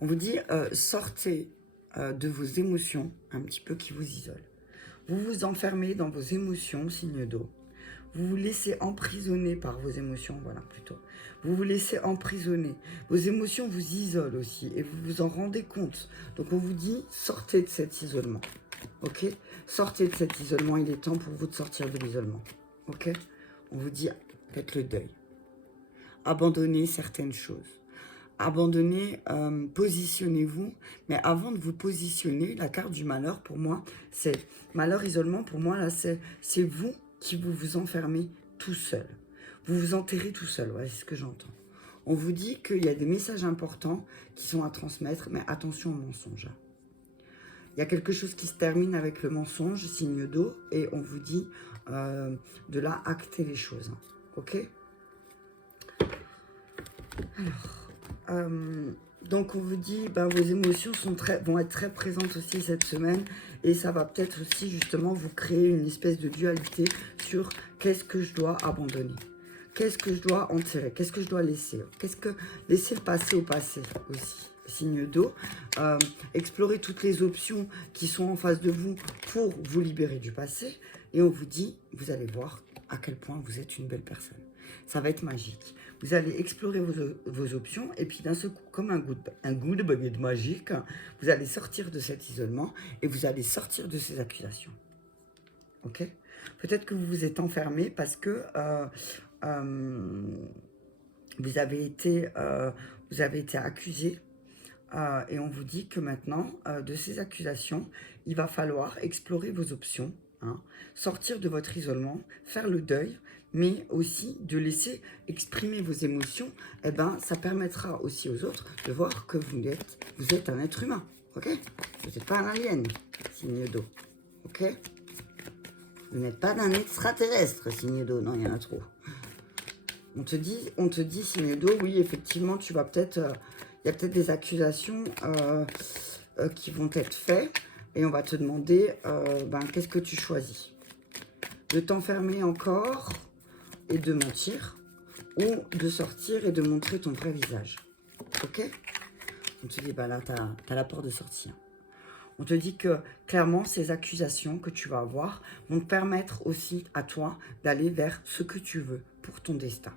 On vous dit, sortez de vos émotions, un petit peu qui vous isolent. Vous vous enfermez dans vos émotions, signe d'eau. Vous vous laissez emprisonner par vos émotions, voilà plutôt. Vous vous laissez emprisonner. Vos émotions vous isolent aussi et vous vous en rendez compte. Donc on vous dit, sortez de cet isolement. Ok? Sortez de cet isolement, il est temps pour vous de sortir de l'isolement. Ok? On vous dit, faites le deuil. Abandonnez certaines choses. Abandonnez, positionnez-vous. Mais avant de vous positionner, la carte du malheur, pour moi, c'est malheur, isolement, pour moi, là, c'est vous qui vous enfermez tout seul. Vous vous enterrez tout seul, ouais, c'est ce que j'entends. On vous dit qu'il y a des messages importants qui sont à transmettre, mais attention aux mensonges. Il y a quelque chose qui se termine avec le mensonge, signe d'eau, et on vous dit de là acter les choses. Ok? Alors, donc on vous dit, vos émotions vont être très présentes aussi cette semaine, et ça va peut-être aussi justement vous créer une espèce de dualité sur qu'est-ce que je dois abandonner, qu'est-ce que je dois enterrer, qu'est-ce que je dois laisser, laisser le passé au passé aussi. Signe d'eau, explorez toutes les options qui sont en face de vous pour vous libérer du passé, et on vous dit, vous allez voir à quel point vous êtes une belle personne. Ça va être magique. Vous allez explorer vos options, et puis d'un seul coup, comme un goût de baguette magique, vous allez sortir de cet isolement, et vous allez sortir de ces accusations. Ok? Peut-être que vous vous êtes enfermé parce que vous avez été accusé. Et on vous dit que maintenant, de ces accusations, il va falloir explorer vos options, hein, sortir de votre isolement, faire le deuil, mais aussi de laisser exprimer vos émotions. Eh ben, ça permettra aussi aux autres de voir que vous êtes un être humain, ok? Vous n'êtes pas un alien, signe d'eau, ok? Vous n'êtes pas d'un extraterrestre, signe d'eau, non, il y en a trop. On te dit, signe d'eau, oui, effectivement, tu vas peut-être... il y a peut-être des accusations qui vont être faites. Et on va te demander, qu'est-ce que tu choisis? De t'enfermer encore et de mentir, ou de sortir et de montrer ton vrai visage. Ok? On te dit, là, tu as la porte de sortir. On te dit que, clairement, ces accusations que tu vas avoir vont te permettre aussi à toi d'aller vers ce que tu veux pour ton destin.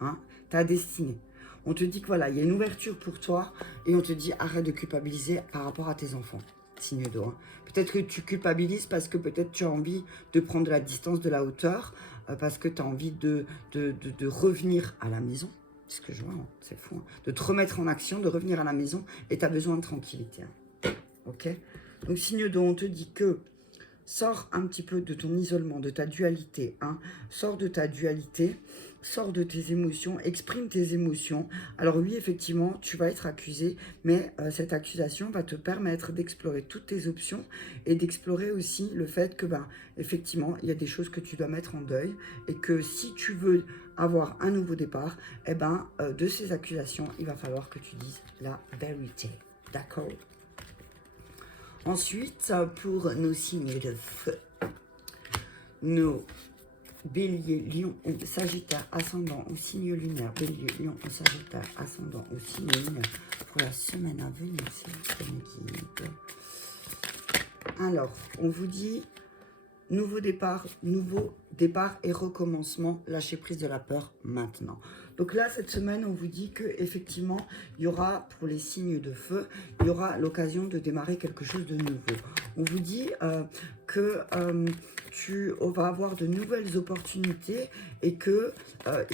Hein? Ta destinée. On te dit que voilà, il y a une ouverture pour toi et on te dit arrête de culpabiliser par rapport à tes enfants. Signe d'eau. Hein. Peut-être que tu culpabilises parce que peut-être tu as envie de prendre de la distance, de la hauteur, parce que tu as envie de revenir à la maison. C'est ce que je vois, hein. C'est fou. Hein. De te remettre en action, de revenir à la maison et tu as besoin de tranquillité. Hein. Ok? Donc signe d'eau, on te dit que sors un petit peu de ton isolement, de ta dualité. Hein. Sors de ta dualité, sors de tes émotions, exprime tes émotions. Alors oui, effectivement, tu vas être accusé, mais cette accusation va te permettre d'explorer toutes tes options et d'explorer aussi le fait que, effectivement, il y a des choses que tu dois mettre en deuil et que si tu veux avoir un nouveau départ, de ces accusations, il va falloir que tu dises la vérité. D'accord ? Ensuite, pour nos signes de feu, nos béliers, lion ou sagittaire, ascendant ou signe lunaire, bélier, lion ou sagittaire, ascendant ou signe lunaire, pour la semaine à venir, c'est le guide. Alors, on vous dit nouveau départ et recommencement, lâchez prise de la peur maintenant. Donc là, cette semaine, on vous dit que effectivement, il y aura, pour les signes de feu, il y aura l'occasion de démarrer quelque chose de nouveau. On vous dit que tu vas avoir de nouvelles opportunités et que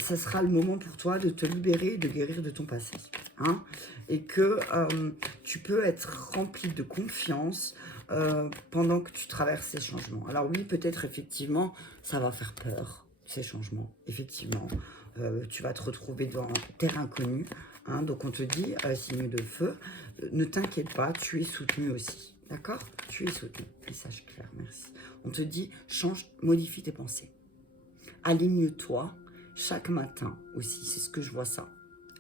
ça sera le moment pour toi de te libérer et de guérir de ton passé. Hein, et que tu peux être rempli de confiance pendant que tu traverses ces changements. Alors oui, peut-être effectivement, ça va faire peur, ces changements. Effectivement, tu vas te retrouver dans terre inconnue. Hein, donc on te dit, signe de feu, ne t'inquiète pas, tu es soutenu aussi. D'accord? Tu es soutenu. Message clair, merci. On te dit, change, modifie tes pensées. Aligne-toi chaque matin aussi, c'est ce que je vois ça.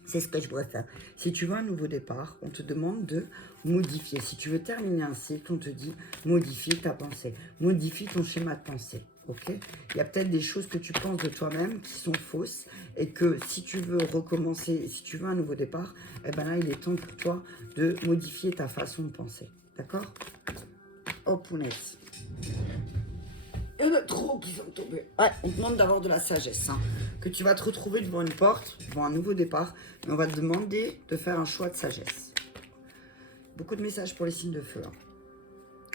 C'est ce que je vois ça. Si tu veux un nouveau départ, on te demande de modifier. Si tu veux terminer un cycle, on te dit modifie ta pensée. Modifie ton schéma de pensée. Ok? Il y a peut-être des choses que tu penses de toi-même qui sont fausses et que si tu veux recommencer, si tu veux un nouveau départ, là, il est temps pour toi de modifier ta façon de penser. D'accord? Oh, punaise. Il y en a trop qui sont tombés. Ouais, on te demande d'avoir de la sagesse. Hein. Que tu vas te retrouver devant une porte, devant un nouveau départ. Mais on va te demander de faire un choix de sagesse. Beaucoup de messages pour les signes de feu. Hein.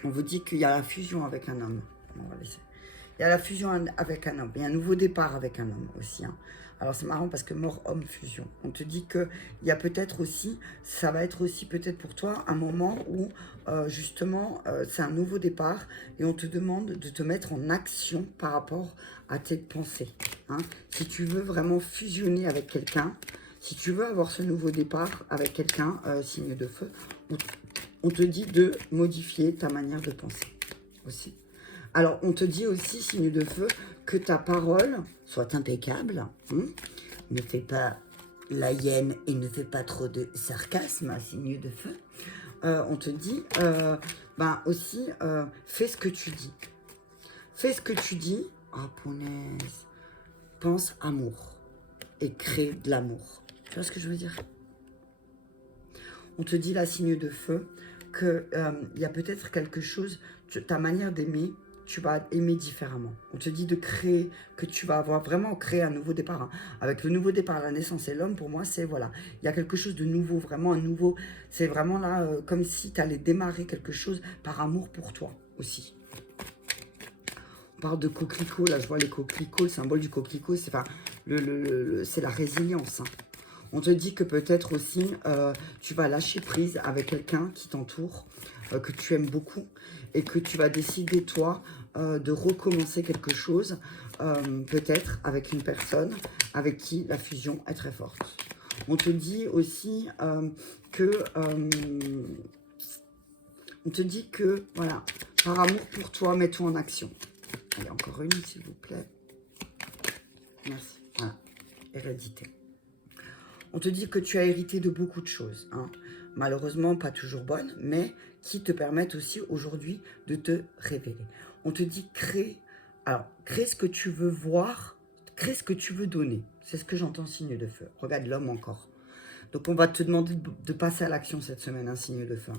On vous dit qu'il y a la fusion avec un homme. On va laisser. Il y a la fusion avec un homme. Il y a un nouveau départ avec un homme aussi. Hein. Alors c'est marrant parce que mort, homme, fusion. On te dit qu'il y a peut-être aussi, ça va être aussi peut-être pour toi un moment où justement c'est un nouveau départ et on te demande de te mettre en action par rapport à tes pensées. Hein. Si tu veux vraiment fusionner avec quelqu'un, si tu veux avoir ce nouveau départ avec quelqu'un, signe de feu, on te dit de modifier ta manière de penser aussi. Alors, on te dit aussi, signe de feu, que ta parole soit impeccable. Ne fais pas la hyène et ne fais pas trop de sarcasme, signe de feu. On te dit aussi, fais ce que tu dis. Fais ce que tu dis. Oh, punaise. Pense amour et crée de l'amour. Tu vois ce que je veux dire? On te dit, la signe de feu, qu'il y a peut-être quelque chose, ta manière d'aimer, tu vas aimer différemment. On te dit de créer, que tu vas avoir vraiment créé un nouveau départ. Hein. Avec le nouveau départ, la naissance et l'homme, pour moi, c'est voilà. Il y a quelque chose de nouveau, vraiment un nouveau. C'est vraiment là, comme si tu allais démarrer quelque chose par amour pour toi aussi. On parle de coquelicot, là, je vois les coquelicots, le symbole du coquelicot, c'est la résilience. Hein. On te dit que peut-être aussi, tu vas lâcher prise avec quelqu'un qui t'entoure, que tu aimes beaucoup, et que tu vas décider, toi, de recommencer quelque chose, peut-être avec une personne avec qui la fusion est très forte. On te dit aussi voilà, par amour pour toi, mets-toi en action. Allez, encore une, s'il vous plaît. Merci. Voilà. hérédité. On te dit que tu as hérité de beaucoup de choses, hein. Malheureusement pas toujours bonnes, mais qui te permettent aussi aujourd'hui de te révéler. On te dit crée ce que tu veux voir, crée ce que tu veux donner. C'est ce que j'entends, signe de feu. Regarde l'homme encore. Donc on va te demander de passer à l'action cette semaine, un signe de feu.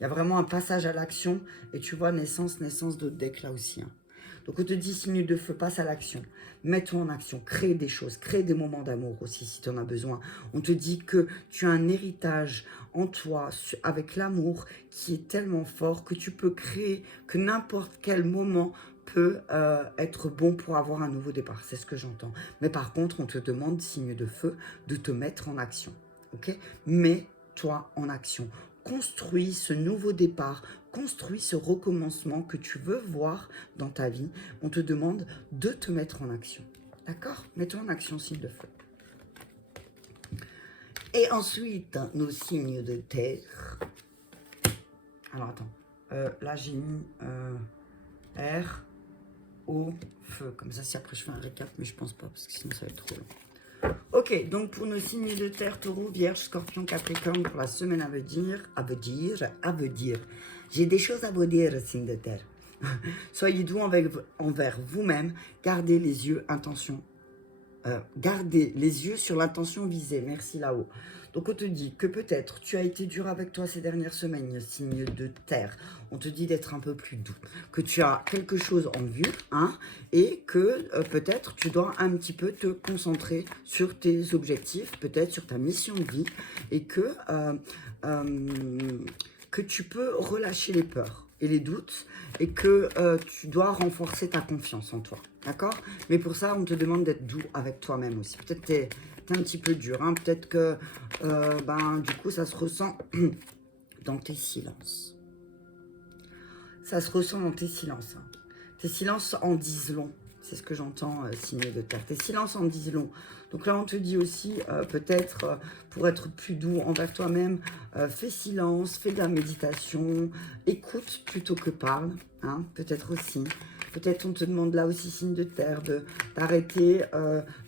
Il y a vraiment un passage à l'action et tu vois naissance d'autres decks là aussi, hein. Donc on te dit signe de feu, passe à l'action, mets-toi en action, crée des choses, crée des moments d'amour aussi si tu en as besoin. On te dit que tu as un héritage en toi avec l'amour qui est tellement fort que tu peux créer, que n'importe quel moment peut être bon pour avoir un nouveau départ. C'est ce que j'entends. Mais par contre, on te demande, signe de feu, de te mettre en action. Ok? Mets-toi en action. Construis ce nouveau départ, construis ce recommencement que tu veux voir dans ta vie. On te demande de te mettre en action. D'accord? Mets-toi en action, signe de feu. Et ensuite, nos signes de terre. Alors, attends. Là, j'ai mis R, O, feu. Comme ça, si après je fais un récap, mais je pense pas, parce que sinon, ça va être trop long. Ok, donc pour nos signes de terre, taureau, vierge, scorpion, capricorne, pour la semaine à venir, j'ai des choses à vous dire, signe de terre. Soyez doux envers vous-même, gardez les yeux sur l'intention visée, merci là-haut. Donc on te dit que peut-être tu as été dur avec toi ces dernières semaines, signe de terre. On te dit d'être un peu plus doux, que tu as quelque chose en vue, hein, et que peut-être tu dois un petit peu te concentrer sur tes objectifs, peut-être sur ta mission de vie, et que tu peux relâcher les peurs et les doutes, et que tu dois renforcer ta confiance en toi, d'accord? Mais pour ça, on te demande d'être doux avec toi-même aussi. Peut-être que tu es un petit peu dur, hein? Peut-être que du coup, ça se ressent dans tes silences. Ça se ressent dans tes silences, hein. Tes silences en disent long, c'est ce que j'entends, signe de terre. Tes silences en disent long. Donc là, on te dit aussi, peut-être, pour être plus doux envers toi-même, fais silence, fais de la méditation, écoute plutôt que parle, hein, peut-être aussi. Peut-être on te demande là aussi, signe de terre, d'arrêter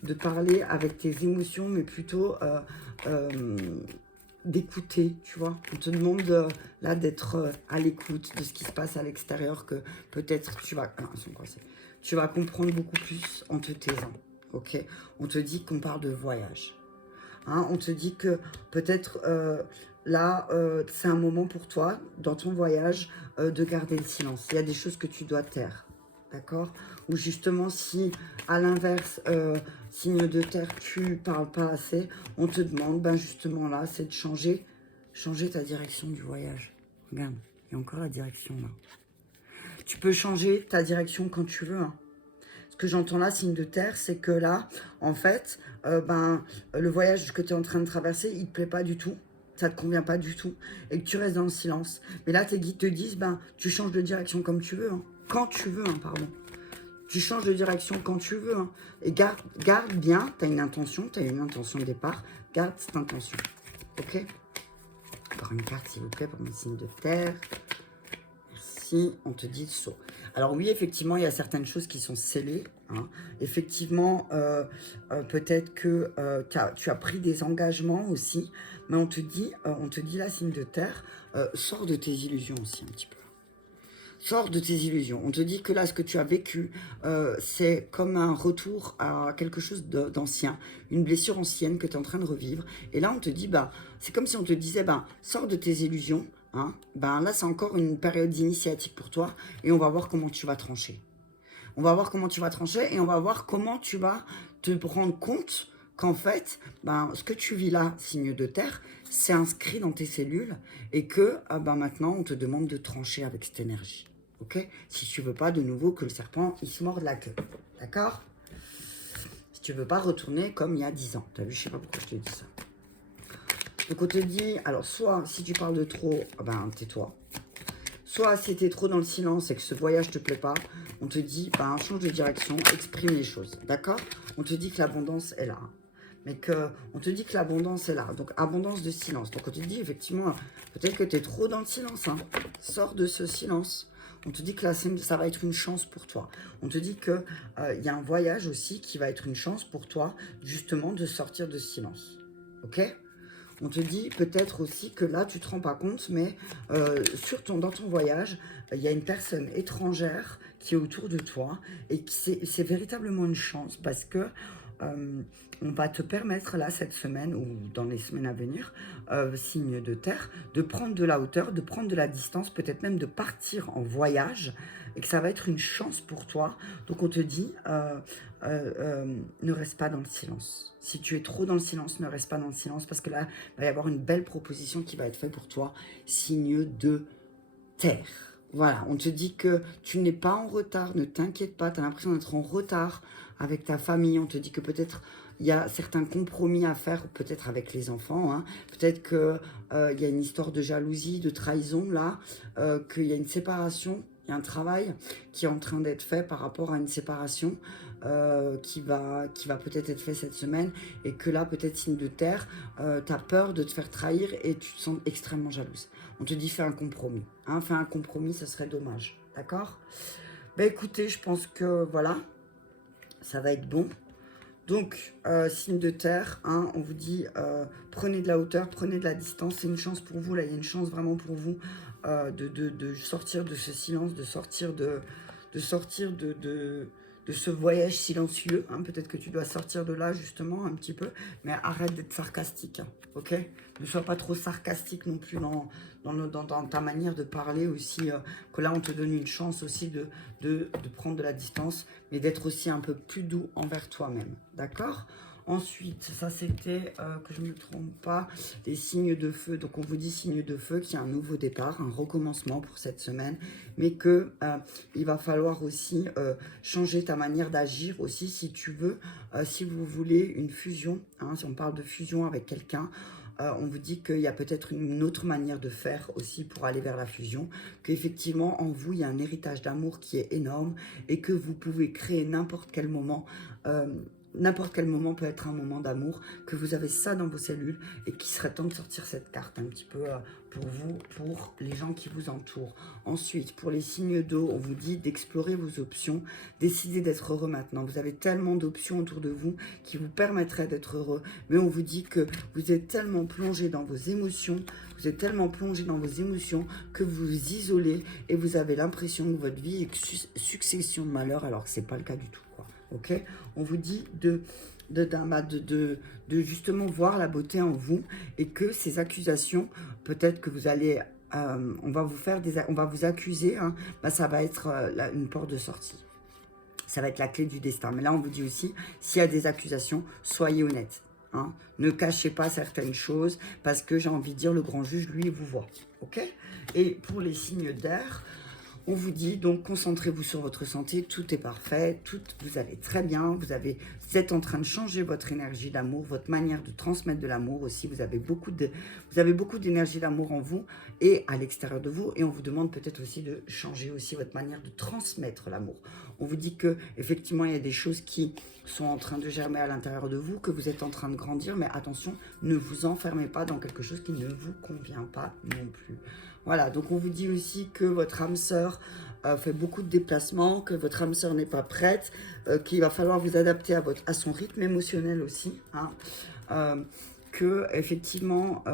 de parler avec tes émotions, mais plutôt d'écouter, tu vois. On te demande là d'être à l'écoute de ce qui se passe à l'extérieur, que peut-être tu vas... Non, ils sont coincés. Tu vas comprendre beaucoup plus en te taisant, ok? On te dit qu'on parle de voyage. Hein, on te dit que peut-être là, c'est un moment pour toi, dans ton voyage, de garder le silence. Il y a des choses que tu dois taire, d'accord? Ou justement, si à l'inverse, signe de terre, tu parles pas assez, on te demande, ben justement là, c'est de changer ta direction du voyage. Regarde, il y a encore la direction là. Tu peux changer ta direction quand tu veux, hein. Ce que j'entends là, signe de terre, c'est que là, en fait, le voyage que tu es en train de traverser, il te plaît pas du tout. Ça te convient pas du tout. Et que tu restes dans le silence. Mais là, tes guides te disent, tu changes de direction comme tu veux, hein. Quand tu veux, hein, pardon. Tu changes de direction quand tu veux, hein. Et garde bien, tu as une intention de départ. Garde cette intention. Ok? Encore une carte, s'il vous plaît, pour mes signes de terre. Merci. On te dit saut. Alors oui, effectivement, il y a certaines choses qui sont scellées, hein. Effectivement, peut-être que tu as pris des engagements aussi, mais on te dit là, signe de terre, sors de tes illusions aussi un petit peu. Sors de tes illusions. On te dit que là, ce que tu as vécu, c'est comme un retour à quelque chose d'ancien, une blessure ancienne que tu es en train de revivre. Et là, on te dit, c'est comme si on te disait, sors de tes illusions. Hein, là, c'est encore une période d'initiative pour toi. Et on va voir comment tu vas trancher. On va voir comment tu vas trancher et on va voir comment tu vas te rendre compte qu'en fait, ce que tu vis là, signe de terre, c'est inscrit dans tes cellules et que maintenant, on te demande de trancher avec cette énergie. Ok? Si tu veux pas de nouveau que le serpent, il se morde la queue. D'accord? Si tu veux pas retourner comme il y a 10 ans. T'as vu, je sais pas pourquoi je te dis ça. Donc on te dit, alors soit si tu parles de trop, tais-toi. Soit si tu es trop dans le silence et que ce voyage te plaît pas, on te dit, change de direction, exprime les choses. D'accord? On te dit que l'abondance est là. Mais on te dit que l'abondance est là. Donc, abondance de silence. Donc, on te dit, effectivement, peut-être que tu es trop dans le silence, hein. Sors de ce silence. On te dit que là, ça va être une chance pour toi. On te dit qu'il y a un voyage aussi qui va être une chance pour toi, justement, de sortir de ce silence. Ok? On te dit peut-être aussi que là, tu ne te rends pas compte, mais dans ton voyage, il y a une personne étrangère qui est autour de toi et c'est véritablement une chance parce que on va te permettre là, cette semaine ou dans les semaines à venir, signe de terre, de prendre de la hauteur, de prendre de la distance, peut-être même de partir en voyage et que ça va être une chance pour toi. Donc on te dit, ne reste pas dans le silence. Si tu es trop dans le silence, ne reste pas dans le silence parce que là, il va y avoir une belle proposition qui va être faite pour toi, signe de terre. Voilà, on te dit que tu n'es pas en retard, ne t'inquiète pas, tu as l'impression d'être en retard avec ta famille. On te dit que peut-être il y a certains compromis à faire, peut-être avec les enfants, hein. Peut-être qu'il y a une histoire de jalousie, de trahison là, qu'il y a une séparation. Il y a un travail qui est en train d'être fait par rapport à une séparation qui va peut-être être fait cette semaine et que là, peut-être signe de terre, tu as peur de te faire trahir et tu te sens extrêmement jalouse. On te dit fais un compromis. Hein, fais un compromis, ce serait dommage. D'accord? Ben écoutez, je pense que voilà, ça va être bon. Donc, signe de terre, hein, on vous dit, prenez de la hauteur, prenez de la distance. C'est une chance pour vous, là, il y a une chance vraiment pour vous de sortir de ce silence, de sortir de ce voyage silencieux. Hein. Peut-être que tu dois sortir de là, justement, un petit peu. Mais arrête d'être sarcastique, hein, ok? Ne sois pas trop sarcastique non plus dans ta manière de parler aussi. Que là, on te donne une chance aussi de prendre de la distance, mais d'être aussi un peu plus doux envers toi-même, d'accord? Ensuite, ça c'était, que je ne me trompe pas, des signes de feu. Donc on vous dit signe de feu, qu'il y a un nouveau départ, un recommencement pour cette semaine, mais que il va falloir aussi changer ta manière d'agir aussi si tu veux, si vous voulez une fusion, hein, si on parle de fusion avec quelqu'un, on vous dit qu'il y a peut-être une autre manière de faire aussi pour aller vers la fusion, qu'effectivement en vous il y a un héritage d'amour qui est énorme et que vous pouvez créer n'importe quel moment. N'importe quel moment peut être un moment d'amour, que vous avez ça dans vos cellules et qu'il serait temps de sortir cette carte un petit peu pour vous, pour les gens qui vous entourent. Ensuite, pour les signes d'eau, on vous dit d'explorer vos options, décidez d'être heureux maintenant. Vous avez tellement d'options autour de vous qui vous permettraient d'être heureux, mais on vous dit que vous êtes tellement plongé dans vos émotions, que vous vous isolez et vous avez l'impression que votre vie est une succession de malheurs alors que ce n'est pas le cas du tout, quoi. Ok, on vous dit de justement voir la beauté en vous et que ces accusations, peut-être que vous allez, on va vous accuser, hein, bah, ça va être une porte de sortie. Ça va être la clé du destin. Mais là, on vous dit aussi, s'il y a des accusations, soyez honnête. Hein. Ne cachez pas certaines choses parce que j'ai envie de dire, le grand juge, lui, vous voit. Ok? Et pour les signes d'air, on vous dit donc concentrez-vous sur votre santé, tout est parfait, vous allez très bien, vous êtes en train de changer votre énergie d'amour, votre manière de transmettre de l'amour aussi, vous avez beaucoup d'énergie d'amour en vous et à l'extérieur de vous et on vous demande peut-être aussi de changer aussi votre manière de transmettre l'amour. On vous dit que effectivement il y a des choses qui sont en train de germer à l'intérieur de vous, que vous êtes en train de grandir, mais attention, ne vous enfermez pas dans quelque chose qui ne vous convient pas non plus. Voilà, donc on vous dit aussi que votre âme sœur fait beaucoup de déplacements, que votre âme sœur n'est pas prête, qu'il va falloir vous adapter à son rythme émotionnel aussi, hein, que effectivement,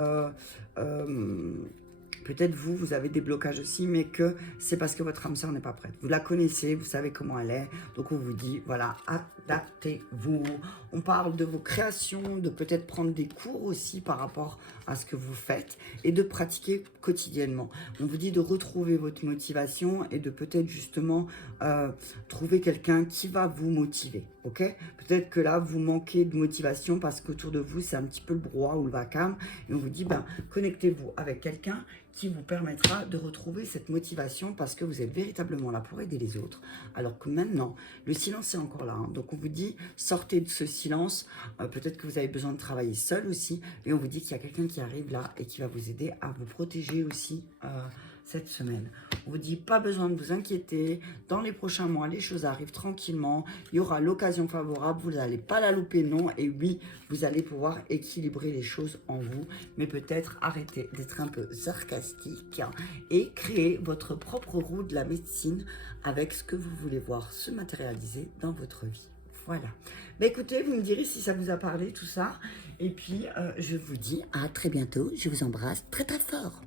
peut-être vous avez des blocages aussi, mais que c'est parce que votre âme sœur n'est pas prête. Vous la connaissez, vous savez comment elle est, donc on vous dit, voilà, adaptez-vous. On parle de vos créations, de peut-être prendre des cours aussi par rapport à ce que vous faites et de pratiquer quotidiennement. On vous dit de retrouver votre motivation et de peut-être justement trouver quelqu'un qui va vous motiver, ok? Peut-être que là, vous manquez de motivation parce qu'autour de vous, c'est un petit peu le brouhaha ou le vacarme et on vous dit, ben, connectez-vous avec quelqu'un qui vous permettra de retrouver cette motivation parce que vous êtes véritablement là pour aider les autres. Alors que maintenant, le silence est encore là. Hein. Donc on vous dit, sortez de ce silence. Peut-être que vous avez besoin de travailler seul aussi. Et on vous dit qu'il y a quelqu'un qui arrive là et qui va vous aider à vous protéger aussi cette semaine. On vous dit pas besoin de vous inquiéter. Dans les prochains mois, les choses arrivent tranquillement. Il y aura l'occasion favorable. Vous n'allez pas la louper, non. Et oui, vous allez pouvoir équilibrer les choses en vous. Mais peut-être arrêter d'être un peu sarcastique et créer votre propre roue de la médecine avec ce que vous voulez voir se matérialiser dans votre vie. Voilà. Bah écoutez, vous me direz si ça vous a parlé, tout ça. Et puis, je vous dis à très bientôt. Je vous embrasse très très fort.